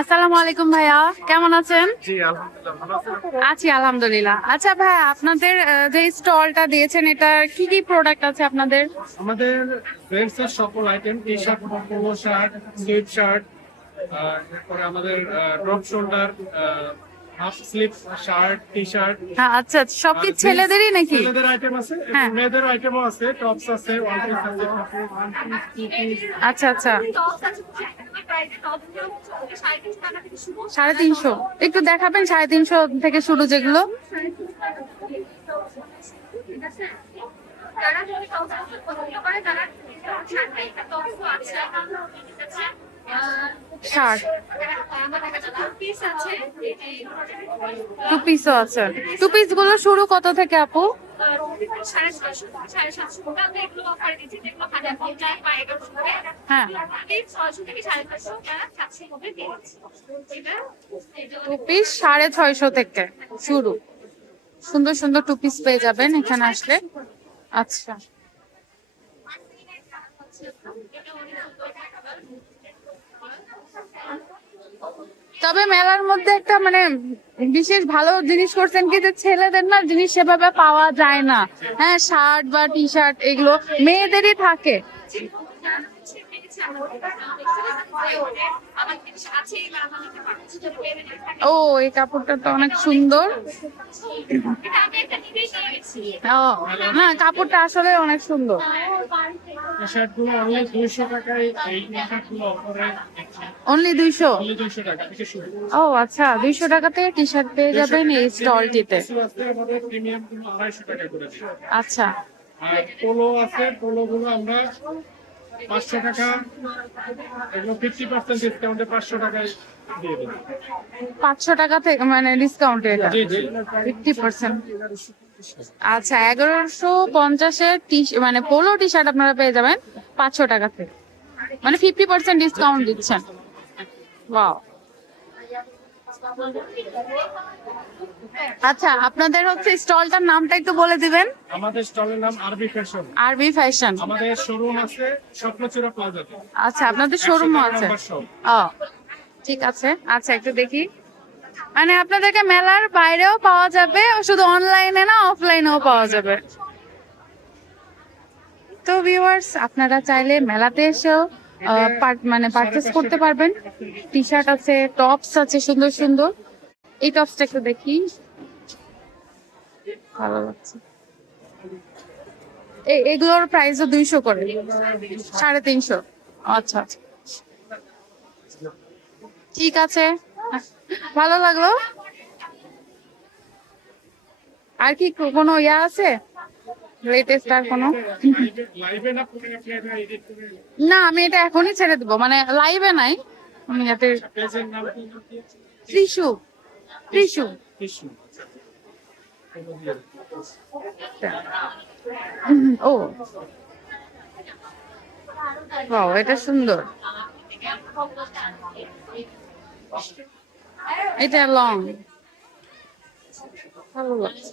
আসসালামু আলাইকুম ভাইয়া, কেমন আছেন? জি, আলহামদুলিল্লাহ ভালো আছেন আপনি? আছি আলহামদুলিল্লাহ। আচ্ছা ভাইয়া, আপনাদের যে স্টলটা দিয়েছেন, এটার কি কি প্রোডাক্ট আছে আপনাদের? আমাদের জেন্টস এর সকল item, T shirt, polo shirt, sweet shirt, এরপরে আমাদের drop shoulder, half sleeve shirt, T shirt, হ্যাঁ, আচ্ছা আচ্ছা, সব আর কি জিন্স ছেলেদেরই নাকি? ছেলেদের আইটেম আছে এবং হ্যাঁ, মেয়েদের আইটেমও আছে, টপস আছে, ওয়ান পিস আছে, ওয়ান পিস, টু পিস। আচ্ছা আচ্ছা। 350, একটু দেখাবেন 350 থেকে শুরু যেগুলো। শার্ট, টু পিসও আছে। টু পিস গুলো শুরু কত থেকে আপু? হ্যাঁ, টু পিস 650 থেকে শুরু। সুন্দর সুন্দর টু পিস পেয়ে যাবেন এখানে আসলে। আচ্ছা, তবে মেলার মধ্যে একটা মানে বিশেষ ভালো জিনিস করছেন কি, যে ছেলেদের না জিনিস সেভাবে পাওয়া যায় না। হ্যাঁ, শার্ট বা টি শার্ট এগুলো মেয়েদেরই থাকে। ও, এই কাপড়টা তো অনেক সুন্দর। ও, না কাপড়টা আসলে অনেক সুন্দর। টি শার্ট গুলো অনলি 200 টাকায়, এই টি শার্ট গুলো অফারে অনলি 200? অনলি 200 টাকা থেকে শুরু। ও আচ্ছা, 200 টাকাতে টি শার্ট পেয়ে 200 যাবেন এই টাকায় স্টলটিতে। কিছু আছে, আমাদের প্রিমিয়াম গুলো 250 টাকা করে দিই। আচ্ছা, আর পোলো আছে, পোলো গুলো আমরা 500 টাকা, এগুলো 50% ডিসকাউন্টে 500 টাকায় দিয়ে দিই। 500 টাকা থেকে মানে ডিসকাউন্টে এটা জি জি। 50%। আচ্ছা, 1150-এর মানে পোলো টি শার্ট আপনারা পেয়ে যাবেন 500 টাকা থেকে, মানে 50% ডিসকাউন্ট দিচ্ছেন। ওয়াও। আচ্ছা, আপনাদের হচ্ছে স্টলটার নামটা একটু বলে দিবেন। আমাদের স্টলের নাম আরবি ফ্যাশন। আরবি ফ্যাশন। আমাদের শোরুম আছে স্বপ্নচূড়া প্লাজাতে। আচ্ছা, আপনাদের শোরুমও 113 আছে? Number shop. ও, ঠিক আছে। আচ্ছা, একটু দেখি। মানে আপনাদেরকে মেলার বাইরেও পাওয়া যাবে, শুধু অনলাইনে না অফলাইনেও পাওয়া যাবে। তো ভিউয়ার্স, আপনারা চাইলে মেলাতে এসেও মানে পারচেস করতে পারবেন। টি শার্ট আছে, টপস আছে সুন্দর সুন্দর। এই টপসটা একটু দেখি, ভালো লাগছে। এগুলোর প্রাইসও 200 করে, 350। আচ্ছা আচ্ছা, ঠিক আছে, ভালো লাগলো। আর কি কোনো ইয়া আছে লেটেস্ট আর কোনো? লাইভে না পরে আপনি এটা এডিট করে না, আমি এটা এখনই ছেড়ে দেবো, মানে লাইভে নাই। আমি যাতে পেজের নাম কি? ত্রিশু, ত্রিশু। টিস্যু। ও বাহ, এটা সুন্দর। এটা লং, ভালো লাগছে।